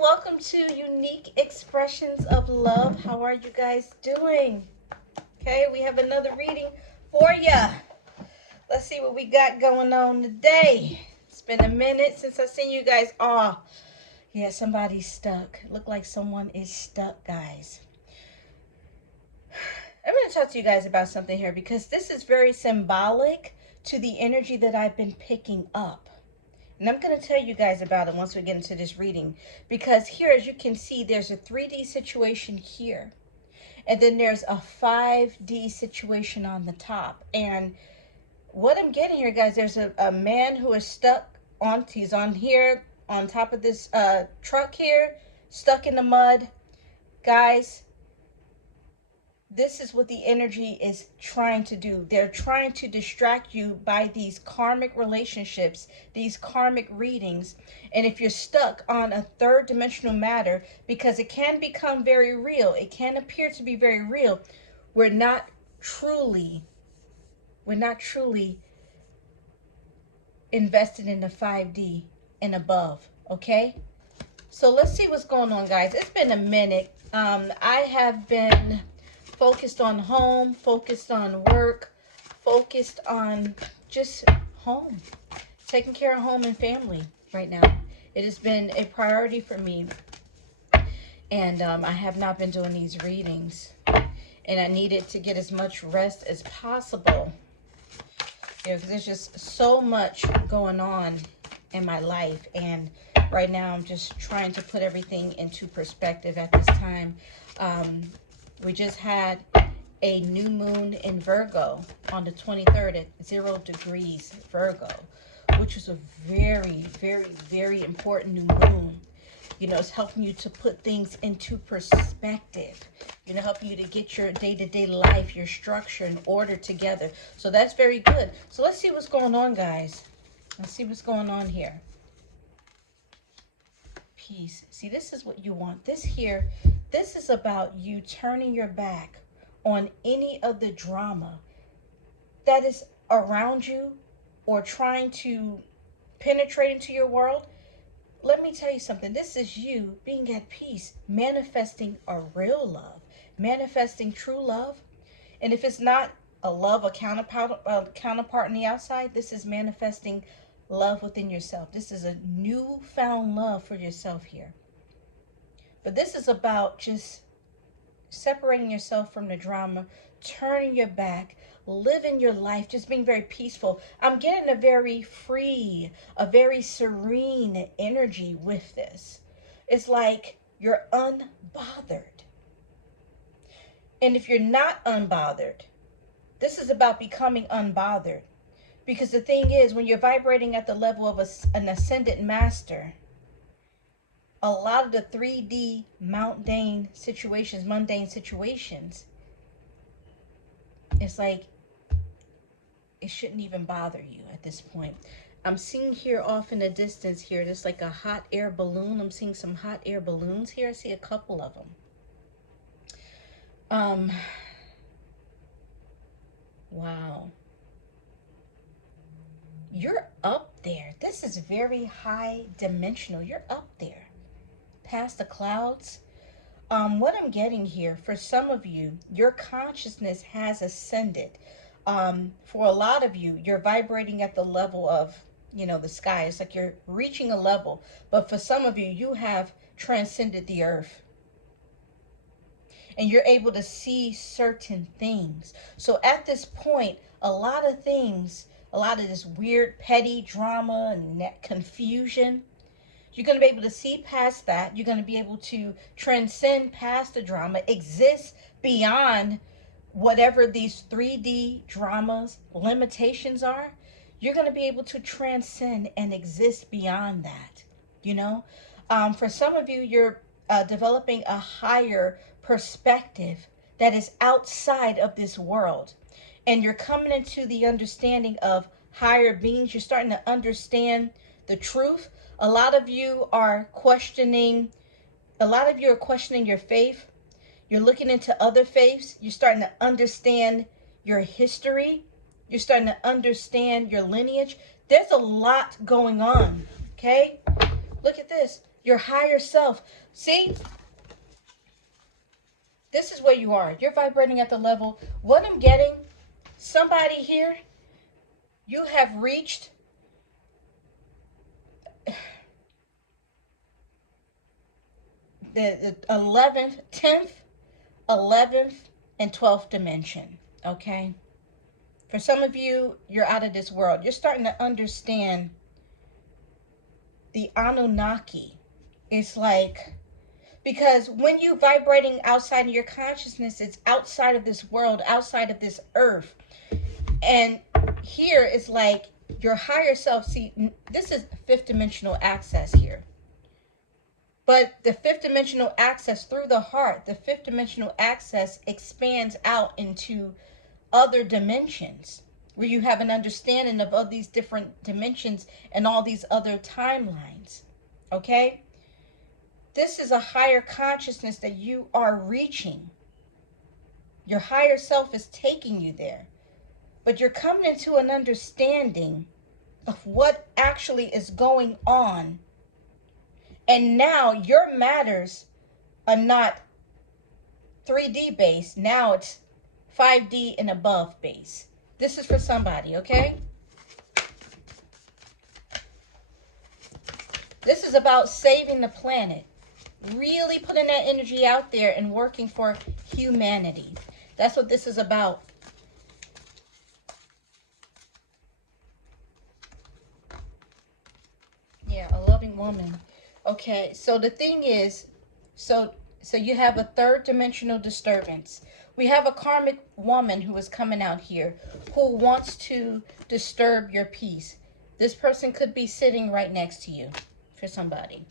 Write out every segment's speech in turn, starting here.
welcome to Unique Expressions of Love. How are you guys doing? Okay, we have another reading for ya. Let's see what we got going on today. It's been a minute since I've seen you guys. Oh, yeah, somebody's stuck. It looked like someone is stuck, guys. I'm going to talk to you guys about something here because this is very symbolic to the energy that I've been picking up. And I'm going to tell you guys about it once we get into this reading. Because here, as you can see, there's a 3D situation here. And then there's a 5D situation on the top. And what I'm getting here, guys, there's a man who is stuck on, he's on here, on top of this truck here, stuck in the mud. Guys, this is what the energy is trying to do. They're trying to distract you by these karmic relationships, these karmic readings. And if you're stuck on a third dimensional matter, because it can become very real, it can appear to be very real, we're not truly invested in the 5D and above, okay? So let's see what's going on, guys. It's been a minute. I have been focused on home, focused on work, focused on just home, taking care of home and family right now. It has been a priority for me, and I have not been doing these readings, and I needed to get as much rest as possible, you know, because there's just so much going on in my life, and right now I'm just trying to put everything into perspective at this time. We just had a new moon in Virgo on the 23rd at 0 degrees Virgo, which was a very, very, very important new moon. You know, it's helping you to put things into perspective, you know, helping you to get your day-to-day life, your structure in order together. So that's very good. So let's see what's going on, guys. Let's see what's going on here. Peace. See, this is what you want. This is about you turning your back on any of the drama that is around you or trying to penetrate into your world. Let me tell you something. This is you being at peace, manifesting a real love, manifesting true love. And if it's not a love, a counterpart on the outside, this is manifesting love within yourself. This is a newfound love for yourself here. But this is about just separating yourself from the drama, turning your back, living your life, just being very peaceful. I'm getting a very free, a very serene energy with this. It's like you're unbothered. And if you're not unbothered, this is about becoming unbothered. Because the thing is, when you're vibrating at the level of an ascendant master, a lot of the 3D mundane situations, it's like it shouldn't even bother you at this point. I'm seeing here off in the distance here, there's like a hot air balloon. I'm seeing some hot air balloons here. I see a couple of them. Wow. You're up there. This is very high dimensional. You're up there, past the clouds. What I'm getting here, for some of you, your consciousness has ascended. For a lot of you, you're vibrating at the level of, you know, the sky. It's like you're reaching a level. But for some of you, you have transcended the earth. And you're able to see certain things. So at this point, a lot of things, a lot of this weird, petty drama and that confusion, you're going to be able to see past that. You're going to be able to transcend past the drama, exist beyond whatever these 3D dramas limitations are. You're going to be able to transcend and exist beyond that. You know, for some of you, you're developing a higher perspective that is outside of this world. And you're coming into the understanding of higher beings. You're starting to understand the truth. A lot of you are questioning your faith. You're looking into other faiths. You're starting to understand your history. You're starting to understand your lineage. There's a lot going on, okay? Look at this. Your higher self. See, this is where you are. You're vibrating at the level. What I'm getting, somebody here, you have reached the 11th, 10th, 11th, and 12th dimension. Okay? For some of you, you're out of this world. You're starting to understand the Anunnaki. It's like, because when you vibrating outside of your consciousness, it's outside of this world, outside of this earth. And here is like your higher self. See, this is fifth dimensional access here. But the fifth dimensional access through the heart, the fifth dimensional access expands out into other dimensions where you have an understanding of all these different dimensions and all these other timelines. Okay? This is a higher consciousness that you are reaching. Your higher self is taking you there. But you're coming into an understanding of what actually is going on. And now your matters are not 3D based. Now it's 5D and above base. This is for somebody, okay? This is about saving the planet. Really putting that energy out there and working for humanity. That's what this is about. Yeah, a loving woman. Okay, so the thing is, so you have a third dimensional disturbance. We have a karmic woman who is coming out here who wants to disturb your peace. This person could be sitting right next to you for somebody.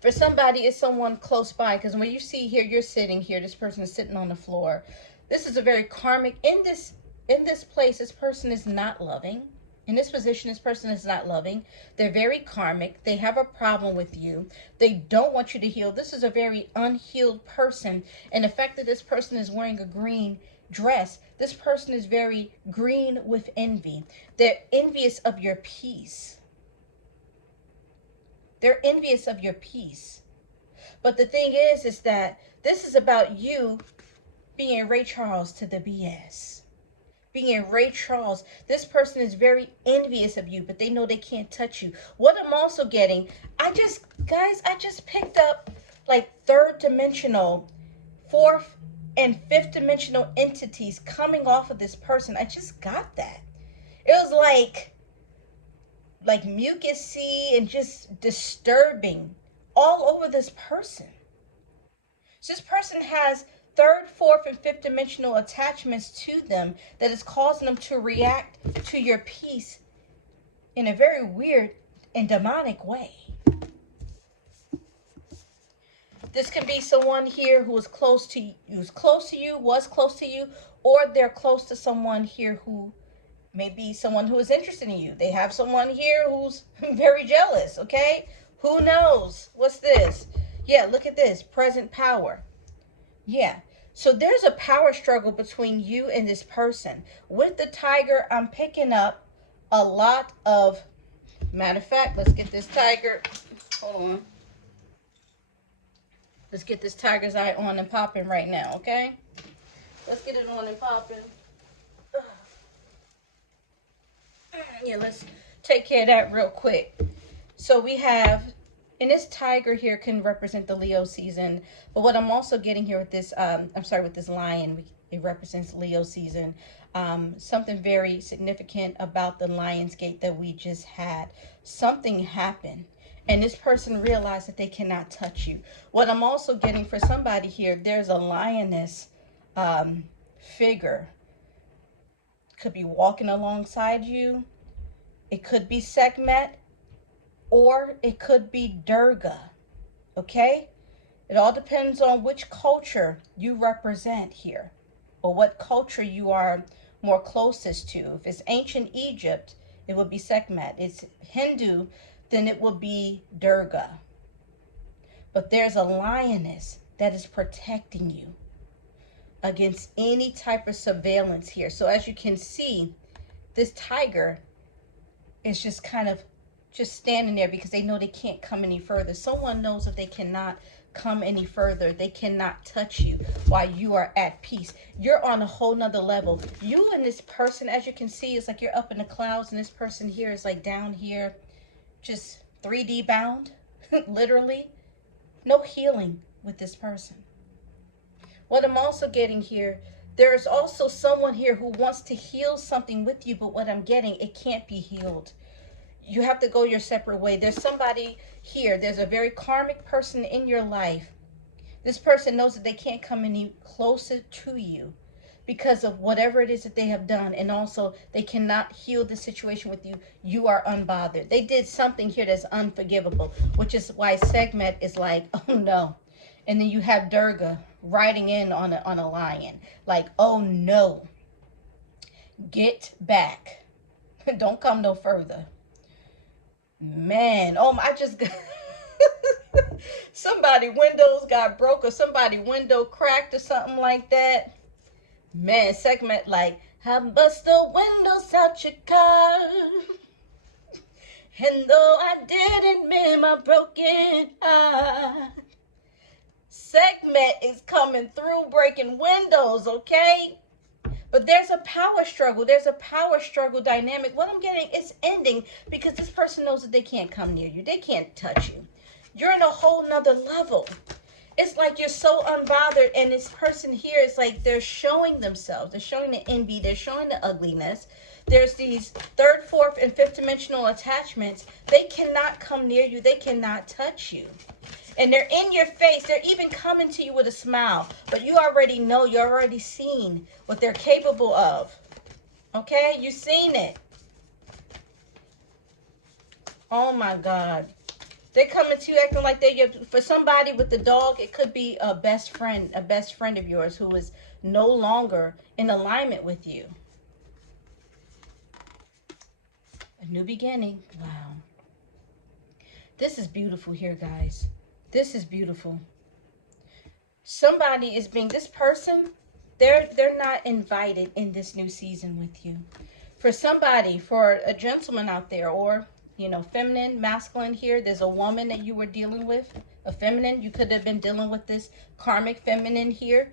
For somebody, it's someone close by, because when you see here, you're sitting here, this person is sitting on the floor. This is a very karmic, in this place, this person is not loving. In this position, this person is not loving. They're very karmic. They have a problem with you. They don't want you to heal. This is a very unhealed person. And the fact that this person is wearing a green dress, this person is very green with envy. They're envious of your peace. They're envious of your peace. But the thing is that this is about you being Ray Charles to the BS. Being Ray Charles. This person is very envious of you, but they know they can't touch you. What I'm also getting, I just picked up like third dimensional, fourth and fifth dimensional entities coming off of this person. I just got that. It was like mucusy and just disturbing all over this person. So this person has third, fourth, and fifth dimensional attachments to them that is causing them to react to your peace in a very weird and demonic way. This can be someone here who is close to you, was close to you, or they're close to someone here who may be someone who is interested in you. They have someone here who's very jealous, okay? Who knows? What's this? Yeah, look at this. Present power. Yeah. So there's a power struggle between you and this person. With the tiger, I'm picking up a lot of, matter of fact, let's get this tiger, hold on. Let's get this tiger's eye on and popping right now, okay? Let's get it on and popping. Yeah, let's take care of that real quick. So we have, and this tiger here can represent the Leo season, but what I'm also getting here with this, with this lion, it represents Leo season. Something very significant about the Lion's Gate that we just had. Something happened, and this person realized that they cannot touch you. What I'm also getting for somebody here, there's a lioness figure. Could be walking alongside you. It could be Sekhmet, or it could be Durga, okay? It all depends on which culture you represent here, or what culture you are more closest to. If it's ancient Egypt, it would be Sekhmet. It's Hindu, then it will be Durga. But there's a lioness that is protecting you against any type of surveillance here. So as you can see, this tiger is just kind of just standing there because they know they can't come any further. Someone knows that they cannot come any further. They cannot touch you while you are at peace. You're on a whole nother level. You and this person, as you can see, is like you're up in the clouds, and this person here is like down here, just 3D bound, literally. No healing with this person. What I'm also getting here, there's also someone here who wants to heal something with you, but what I'm getting, it can't be healed. You have to go your separate way. There's somebody here. There's a very karmic person in your life. This person knows that they can't come any closer to you because of whatever it is that they have done. And also, they cannot heal the situation with you. You are unbothered. They did something here that's unforgivable, which is why Segmet is like, oh no. And then you have Durga riding in on a lion. Like, oh no. Get back. Don't come no further. Man, oh, I just got somebody windows got broke, or somebody window cracked or something like that. Man, Segment like, I bust the windows out your car, and though I didn't mend my broken heart. Segment is coming through breaking windows, okay? But there's a power struggle. There's a power struggle dynamic. What I'm getting is ending because this person knows that they can't come near you. They can't touch you. You're in a whole nother level. It's like you're so unbothered, and this person here is like they're showing themselves. They're showing the envy. They're showing the ugliness. There's these third, fourth, and fifth dimensional attachments. They cannot come near you. They cannot touch you. And they're in your face. They're even coming to you with a smile. But you already know. You already seen what they're capable of. Okay? You've seen it. Oh my God. They're coming to you acting like they're for somebody with the dog. It could be a best friend of yours who is no longer in alignment with you. A new beginning. Wow. This is beautiful here, guys. This is beautiful. Somebody is being, this person, they're not invited in this new season with you. For somebody, for a gentleman out there, or, you know, feminine, masculine here, there's a woman that you were dealing with, a feminine. You could have been dealing with this karmic feminine here.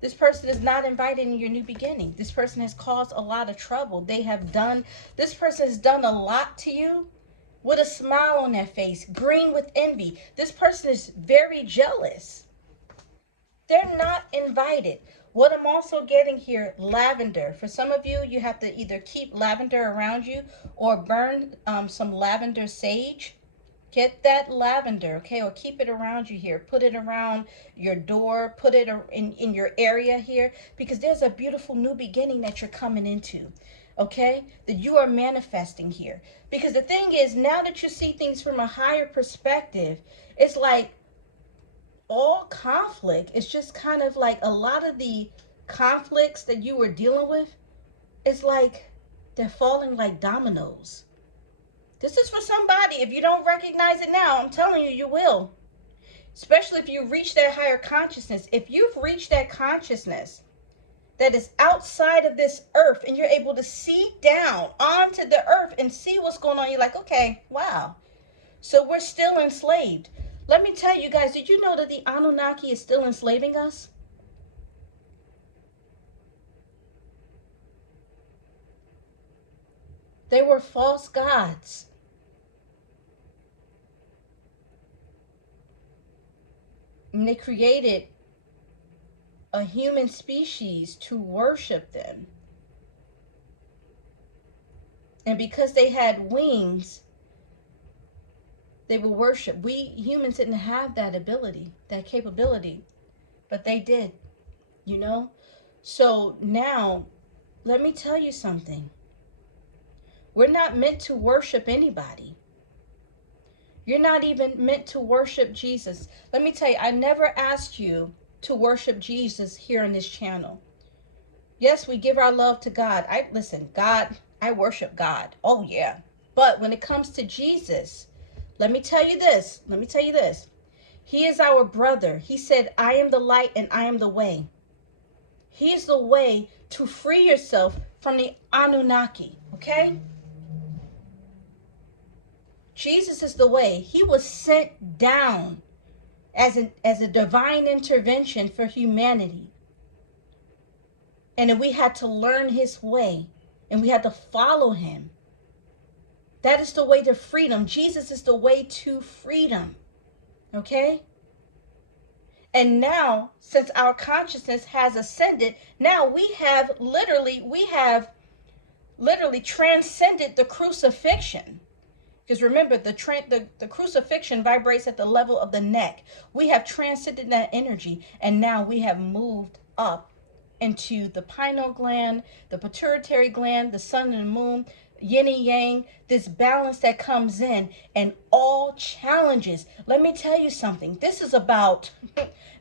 This person is not invited in your new beginning. This person has caused a lot of trouble. This person has done a lot to you. With a smile on their face, green with envy. This person is very jealous. They're not invited. What I'm also getting here, lavender. For some of you, you have to either keep lavender around you or burn some lavender sage. Get that lavender, okay? Or keep it around you here. Put it around your door. Put it in your area here. Because there's a beautiful new beginning that you're coming into. Okay, that you are manifesting here. Because the thing is, now that you see things from a higher perspective, it's like all conflict. It's just kind of like a lot of the conflicts that you were dealing with, it's like they're falling like dominoes. This is for somebody. If you don't recognize it now, I'm telling you, you will. Especially if you reach that higher consciousness. If you've reached that consciousness that is outside of this earth, and you're able to see down onto the earth and see what's going on, you're like, okay, wow. So we're still enslaved. Let me tell you guys, did you know that the Anunnaki is still enslaving us? They were false gods. And they created a human species to worship them. And because they had wings, they would worship. We humans didn't have that ability, that capability, but they did, you know? So now, let me tell you something. We're not meant to worship anybody. You're not even meant to worship Jesus. Let me tell you, I never asked you to worship Jesus here on this channel. Yes, we give our love to God. I worship God. Oh yeah. But when it comes to Jesus, let me tell you this. He is our brother. He said, I am the light and I am the way. He is the way to free yourself from the Anunnaki. Okay? Jesus is the way. He was sent down as a divine intervention for humanity. And we had to learn his way, and we had to follow him. That is the way to freedom. Jesus is the way to freedom. Okay? And now, since our consciousness has ascended, now we have literally transcended the crucifixion. Because remember, the crucifixion vibrates at the level of the neck. We have transcended that energy, and now we have moved up into the pineal gland, the pituitary gland, the sun and the moon, yin and yang, this balance that comes in, and all challenges. Let me tell you something. This is about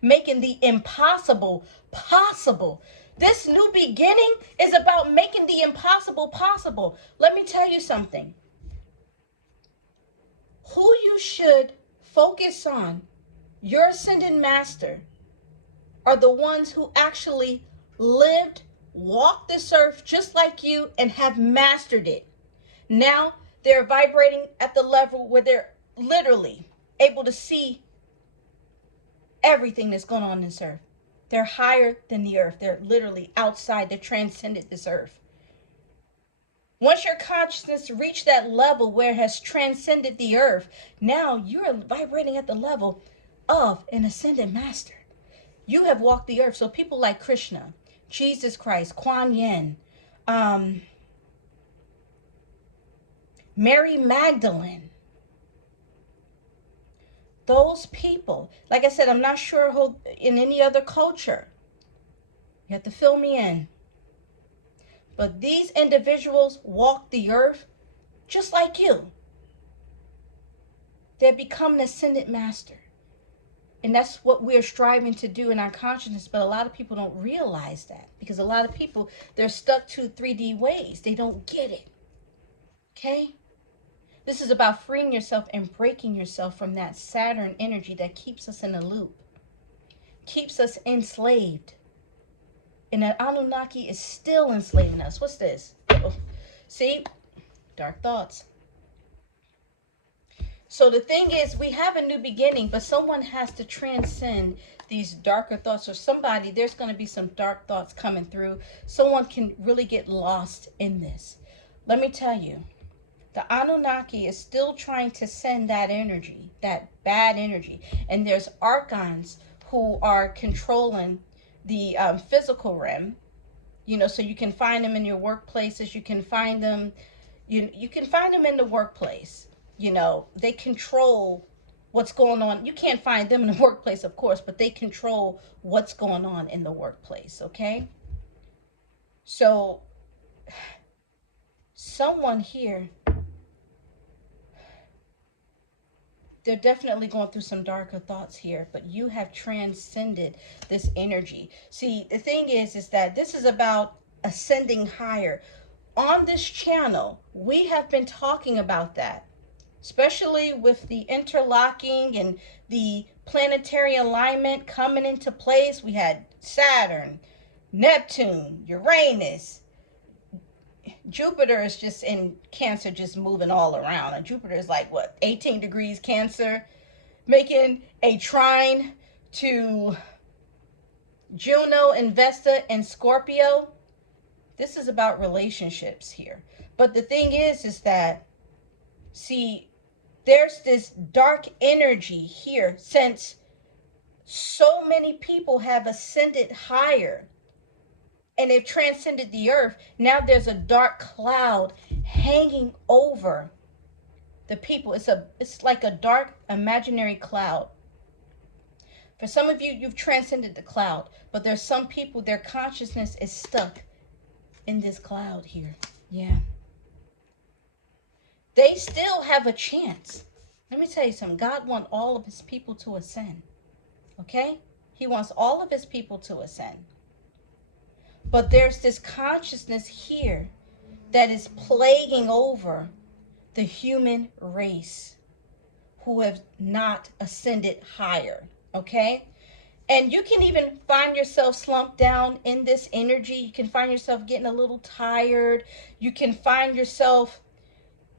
making the impossible possible. This new beginning is about making the impossible possible. Let me tell you something. Who you should focus on, your ascended master, are the ones who actually lived, walked this earth just like you, and have mastered it. Now they're vibrating at the level where they're literally able to see everything that's going on in this earth. They're higher than the earth. They're literally outside. They transcended this earth. Once your consciousness reached that level where it has transcended the earth, now you're vibrating at the level of an ascended master. You have walked the earth. So people like Krishna, Jesus Christ, Kuan Yin, Mary Magdalene, those people, like I said, I'm not sure who in any other culture. You have to fill me in. But these individuals walk the earth just like you. They become an ascended master. And that's what we're striving to do in our consciousness. But a lot of people don't realize that. Because a lot of people, they're stuck to 3D ways. They don't get it. Okay? This is about freeing yourself and breaking yourself from that Saturn energy that keeps us in a loop. Keeps us enslaved. And that Anunnaki is still enslaving us. What's this? Oh, see? Dark thoughts. So the thing is, we have a new beginning, but someone has to transcend these darker thoughts. Or somebody, there's going to be some dark thoughts coming through. Someone can really get lost in this. Let me tell you, the Anunnaki is still trying to send that energy, that bad energy. And there's archons who are controlling the physical realm, so you can find them in your workplaces. You can find them, you can find them in the workplace. They control what's going on. You can't find them in the workplace, of course, but they control what's going on in the workplace. Okay. So someone here, they're definitely going through some darker thoughts here, but you have transcended this energy. See, the thing is that this is about ascending higher. On this channel, we have been talking about that, especially with the interlocking and the planetary alignment coming into place. We had Saturn, Neptune, Uranus. Jupiter is just in Cancer, just moving all around. And Jupiter is like, 18 degrees Cancer, making a trine to Juno and Vesta and Scorpio. This is about relationships here. But the thing is that, see, there's this dark energy here, since so many people have ascended higher and they've transcended the earth. Now there's a dark cloud hanging over the people. It's like a dark imaginary cloud. For some of you, you've transcended the cloud, but there's some people, their consciousness is stuck in this cloud here. Yeah. They still have a chance. Let me tell you something. God wants all of his people to ascend. Okay? He wants all of his people to ascend. But there's this consciousness here that is plaguing over the human race who have not ascended higher. Okay? And you can even find yourself slumped down in this energy. You can find yourself getting a little tired. You can find yourself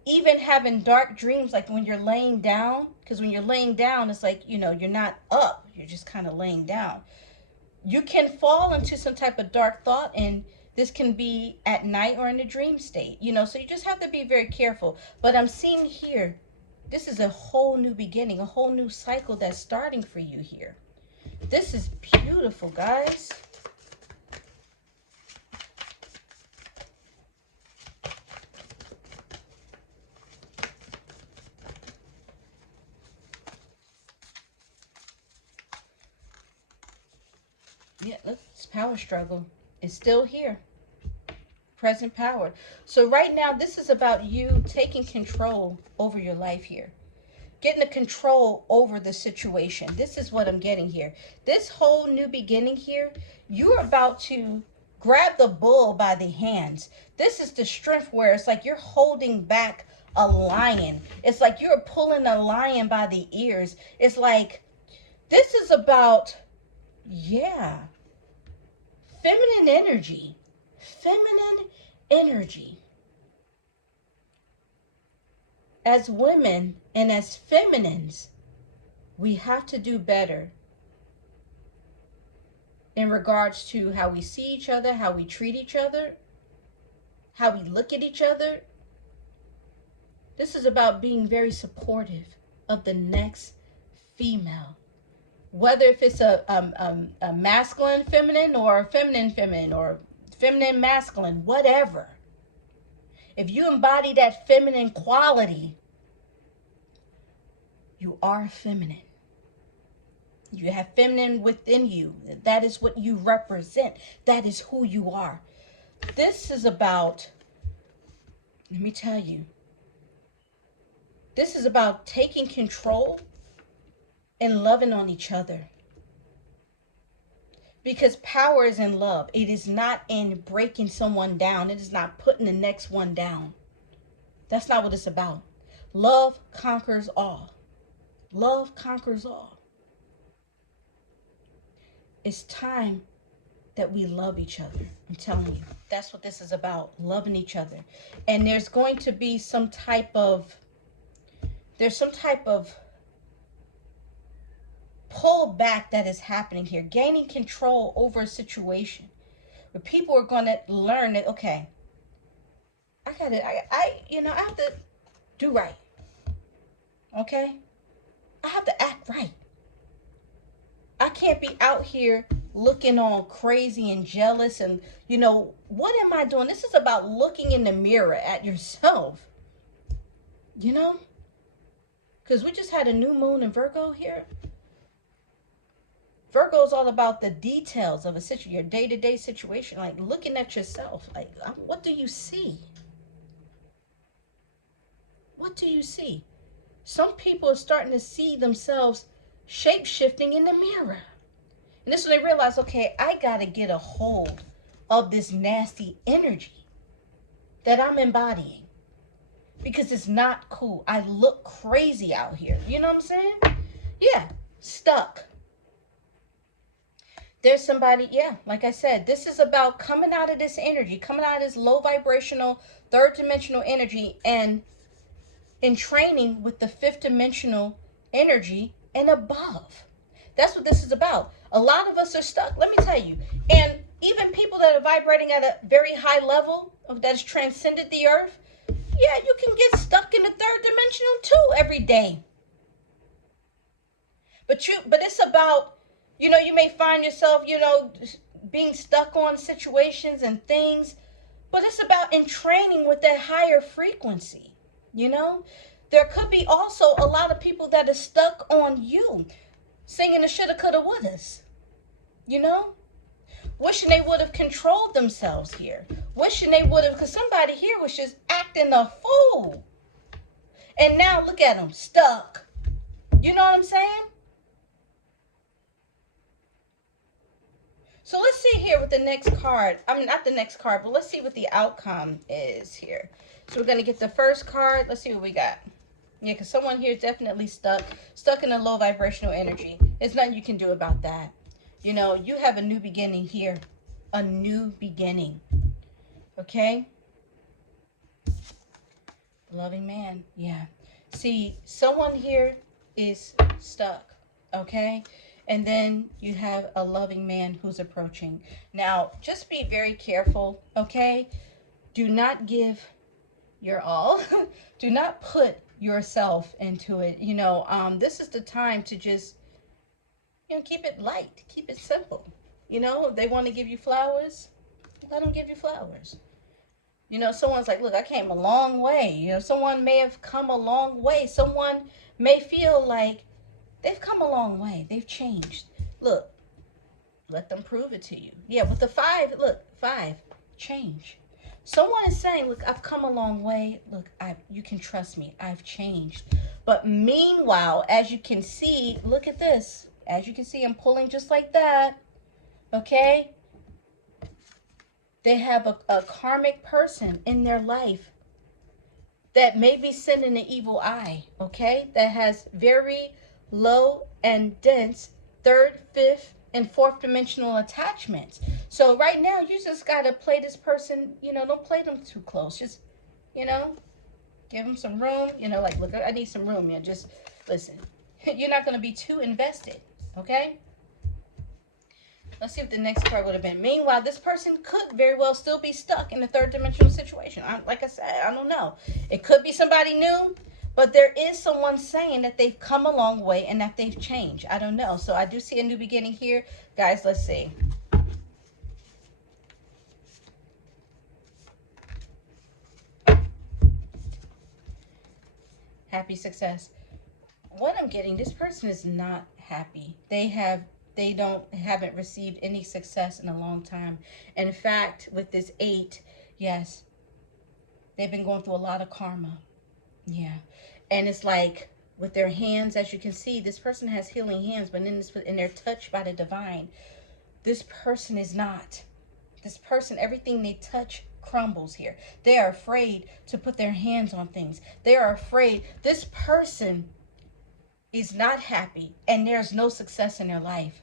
even having dark dreams, like when you're laying down, because when you're laying down, it's like, you're not up, you're just kind of laying down. You can fall into some type of dark thought, and this can be at night or in a dream state, so you just have to be very careful. But I'm seeing here, this is a whole new beginning, a whole new cycle that's starting for you here. This is beautiful, guys. Yeah, look, this power struggle is still here. Present power. So right now, this is about you taking control over your life here. Getting the control over the situation. This is what I'm getting here. This whole new beginning here, you're about to grab the bull by the hands. This is the strength where it's like you're holding back a lion. It's like you're pulling a lion by the ears. It's like, this is about, yeah, feminine energy. Feminine energy. As women and as feminines, we have to do better in regards to how we see each other, how we treat each other, how we look at each other. This is about being very supportive of the next female. Whether if it's a masculine feminine or a feminine feminine or feminine masculine, whatever. If you embody that feminine quality, you are feminine. You have feminine within you. That is what you represent. That is who you are. This is about, let me tell you, this is about taking control and loving on each other. Because power is in love. It is not in breaking someone down. It is not putting the next one down. That's not what it's about. Love conquers all. Love conquers all. It's time that we love each other. I'm telling you. That's what this is about. Loving each other. And there's going to be some type of pull back that is happening here, gaining control over a situation where people are going to learn that, okay, I have to do right. Okay? I have to act right. I can't be out here looking all crazy and jealous and, what am I doing? This is about looking in the mirror at yourself. Because we just had a new moon in Virgo here. Virgo is all about the details of a situation, your day-to-day situation, like looking at yourself. Like, what do you see? What do you see? Some people are starting to see themselves shape-shifting in the mirror. And this is when they realize, okay, I got to get a hold of this nasty energy that I'm embodying. Because it's not cool. I look crazy out here. You know what I'm saying? Yeah, stuck. There's somebody, yeah, like I said, this is about coming out of this energy, coming out of this low vibrational, third dimensional energy and in training with the fifth dimensional energy and above. That's what this is about. A lot of us are stuck, let me tell you. And even people that are vibrating at a very high level that has transcended the earth, yeah, you can get stuck in the third dimensional too every day. But it's about, you may find yourself, being stuck on situations and things, but it's about in training with that higher frequency, There could be also a lot of people that are stuck on you, singing the shoulda, coulda, wouldas, Wishing they would have controlled themselves here. Wishing they would have, because somebody here was just acting a fool. And now look at them, stuck. You know what I'm saying? So let's see here with the next card. I mean, not the next card, but let's see what the outcome is here. So we're going to get the first card. Let's see what we got. Yeah, because someone here is definitely stuck in a low vibrational energy. There's nothing you can do about that. You have a new beginning here. A new beginning. Okay? Loving man. Yeah. See, someone here is stuck. Okay. And then you have a loving man who's approaching. Now, just be very careful. Okay. Do not give your all. Do not put yourself into it. This is the time to just, keep it light, keep it simple. If they want to give you flowers, let them give you flowers. Someone's like, look, I came a long way. Someone may have come a long way. Someone may feel like they've come a long way. They've changed. Look, let them prove it to you. Yeah, with the five, look, five, change. Someone is saying, look, I've come a long way. Look, you can trust me. I've changed. But meanwhile, as you can see, look at this. As you can see, I'm pulling just like that. Okay? They have a karmic person in their life that may be sending an evil eye. Okay? That has very low and dense third, fifth, and fourth dimensional attachments. So right now, you just got to play this person, don't play them too close. Just, give them some room. Like, look, I need some room. Just listen. You're not going to be too invested. Okay? Let's see what the next card would have been. Meanwhile, this person could very well still be stuck in a third dimensional situation. Like I said, I don't know. It could be somebody new, but there is someone saying that they've come a long way and that they've changed. I don't know. So I do see a new beginning here. Guys, let's see. Happy success. What I'm getting, this person is not happy. They haven't received any success in a long time. In fact, with this 8, yes, they've been going through a lot of karma. Yeah. And it's like with their hands, as you can see, this person has healing hands, but in they're touched by the divine. This person is not. This person, everything they touch crumbles here. They are afraid to put their hands on things. They are afraid. This person is not happy and there's no success in their life.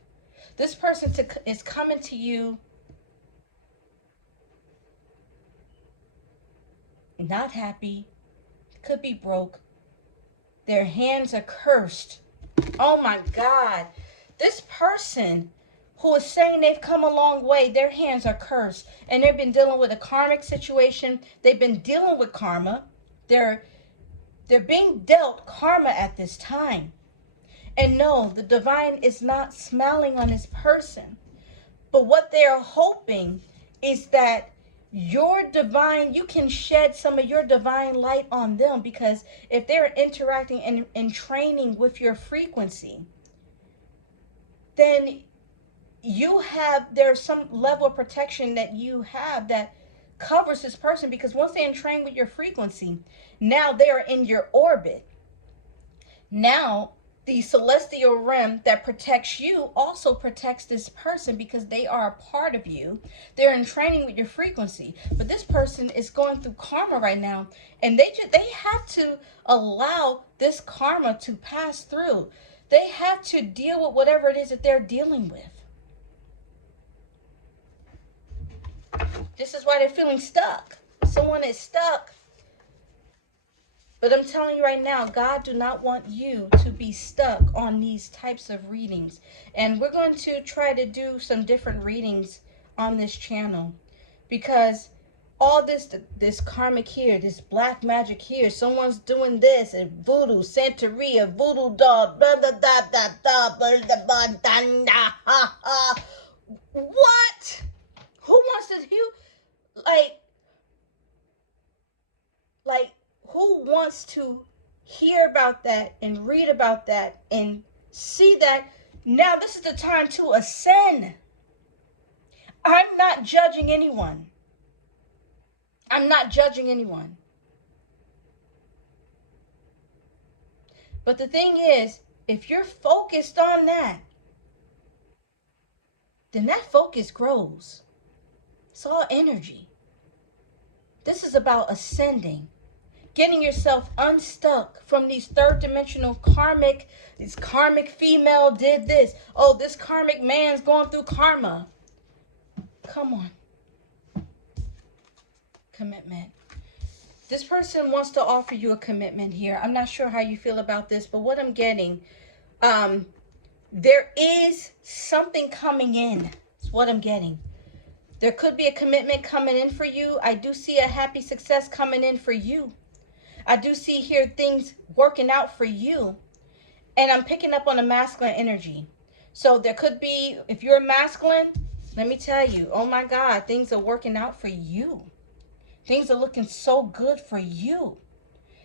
This person is coming to you not happy, could be broke. Their hands are cursed. Oh my God. This person who is saying they've come a long way, their hands are cursed. And they've been dealing with a karmic situation. They've been dealing with karma. They're being dealt karma at this time. And no, the divine is not smiling on this person. But what they're hoping is that you can shed some of your divine light on them, because if they're interacting and training with your frequency, then there's some level of protection that you have that covers this person, because once they entrain with your frequency, now they are in your orbit. Now the celestial realm that protects you also protects this person, because they are a part of you. They're in training with your frequency. But this person is going through karma right now, and they have to allow this karma to pass through. They have to deal with whatever it is that they're dealing with. This is why they're feeling stuck. Someone is stuck. But I'm telling you right now, God do not want you to be stuck on these types of readings. And we're going to try to do some different readings on this channel, because all this karmic here, this black magic here, someone's doing this, and voodoo, Santeria, voodoo doll, blah, blah, blah, blah, blah, blah, blah, blah, blah, ha, ha. What? Who wants to, who wants to hear about that and read about that and see that now this is the time to ascend? I'm not judging anyone. I'm not judging anyone. But the thing is, if you're focused on that, then that focus grows. It's all energy. This is about ascending. Getting yourself unstuck from these third dimensional karmic, this karmic female did this. Oh, this karmic man's going through karma. Come on. Commitment. This person wants to offer you a commitment here. I'm not sure how you feel about this, but what I'm getting, there is something coming in. That's what I'm getting. There could be a commitment coming in for you. I do see a happy success coming in for you. I do see here things working out for you. And I'm picking up on a masculine energy. So there could be, if you're masculine, let me tell you, oh my God, things are working out for you. Things are looking so good for you.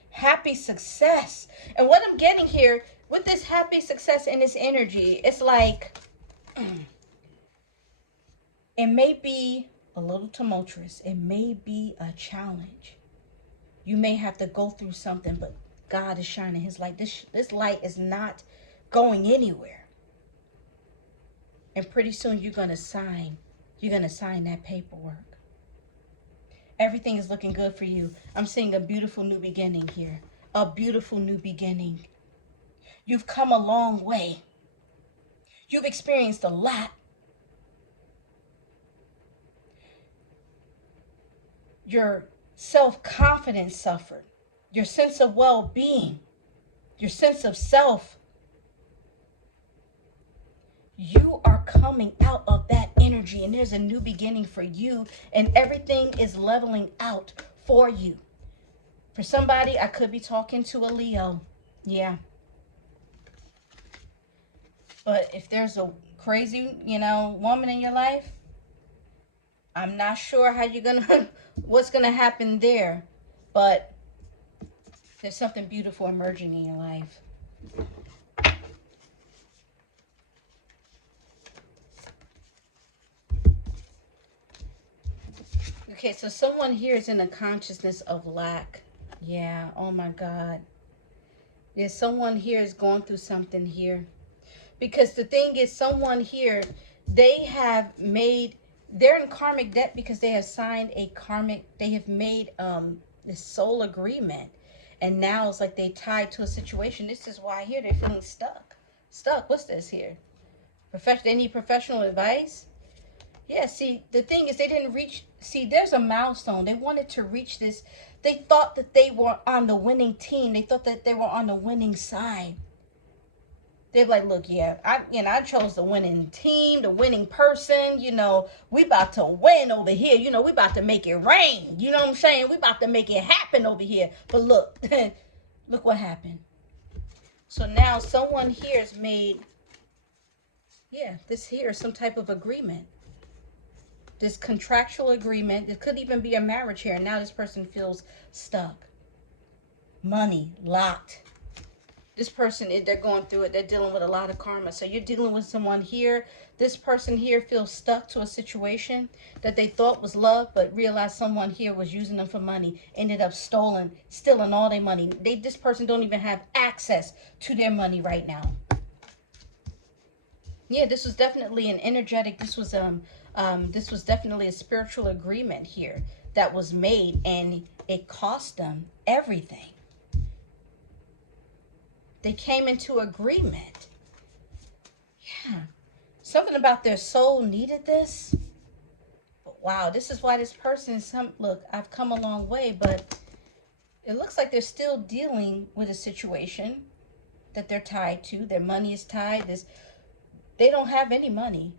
Happy success. And what I'm getting here with this happy success and this energy, it's like, it may be a little tumultuous. It may be a challenge. You may have to go through something, but God is shining his light. This light is not going anywhere. And pretty soon you're going to sign that paperwork. Everything is looking good for you. I'm seeing a beautiful new beginning here. A beautiful new beginning. You've come a long way. You've experienced a lot. Your self-confidence suffered. Your sense of well-being. Your sense of self. You are coming out of that energy, and there's a new beginning for you, and everything is leveling out for you. For somebody, I could be talking to a Leo. Yeah. But if there's a crazy, woman in your life, I'm not sure how you're gonna, what's gonna happen there. But there's something beautiful emerging in your life. Okay, so someone here is in a consciousness of lack. Yeah, oh my God. There's someone here is going through something here. Because the thing is, someone here, they're in karmic debt because they have signed they have made this soul agreement. And now it's like they tied to a situation. This is why here they're feeling stuck. Stuck, what's this here? They need professional advice? Yeah, see, the thing is they didn't reach, there's a milestone. They wanted to reach this. They thought that they were on the winning team. They thought that they were on the winning side. They're like, look, yeah, I chose the winning team, the winning person. We about to win over here. We about to make it rain. You know what I'm saying? We about to make it happen over here. But look, look what happened. So now someone here has made, this here is some type of agreement. This contractual agreement. It could even be a marriage here. And now this person feels stuck. Money locked. This person, they're going through it. They're dealing with a lot of karma. So you're dealing with someone here. This person here feels stuck to a situation that they thought was love, but realized someone here was using them for money. Ended up stealing all their money. This person don't even have access to their money right now. Yeah, this was definitely an energetic. This was definitely a spiritual agreement here that was made, and it cost them everything. They came into agreement. Yeah. Something about their soul needed this. But wow, this is why this person, look, I've come a long way, but it looks like they're still dealing with a situation that they're tied to. Their money is tied. They don't have any money.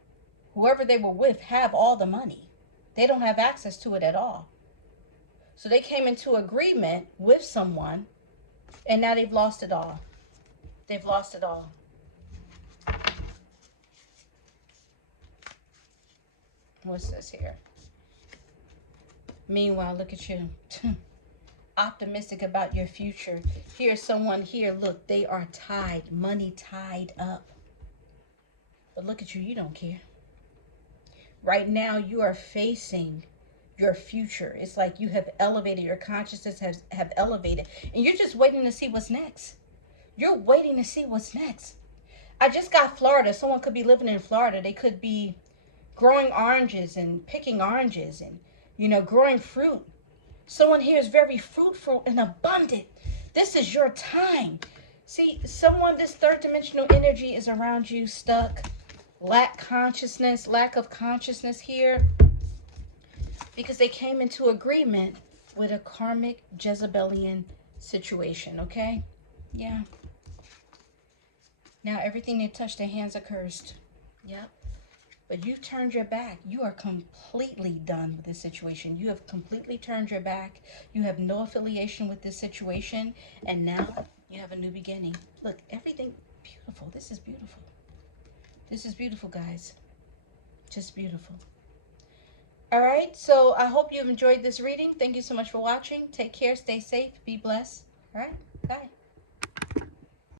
Whoever they were with have all the money. They don't have access to it at all. So they came into agreement with someone, and now they've lost it all. They've lost it all. What's this here? Meanwhile, look at you. Optimistic about your future. Here's someone here. Look, they are tied. Money tied up. But look at you. You don't care. Right now, you are facing your future. It's like you have elevated. Your consciousness have elevated. And you're just waiting to see what's next. You're waiting to see what's next. I just got Florida. Someone could be living in Florida. They could be growing oranges and picking oranges and, growing fruit. Someone here is very fruitful and abundant. This is your time. See, this third dimensional energy is around you, stuck. Lack of consciousness here. Because they came into agreement with a karmic Jezebelian situation, okay? Yeah. Now everything they touch their hands are cursed. Yep. But you've turned your back. You are completely done with this situation. You have completely turned your back. You have no affiliation with this situation. And now you have a new beginning. Look, everything beautiful. This is beautiful. This is beautiful, guys. Just beautiful. All right. So I hope you've enjoyed this reading. Thank you so much for watching. Take care. Stay safe. Be blessed. All right. Bye.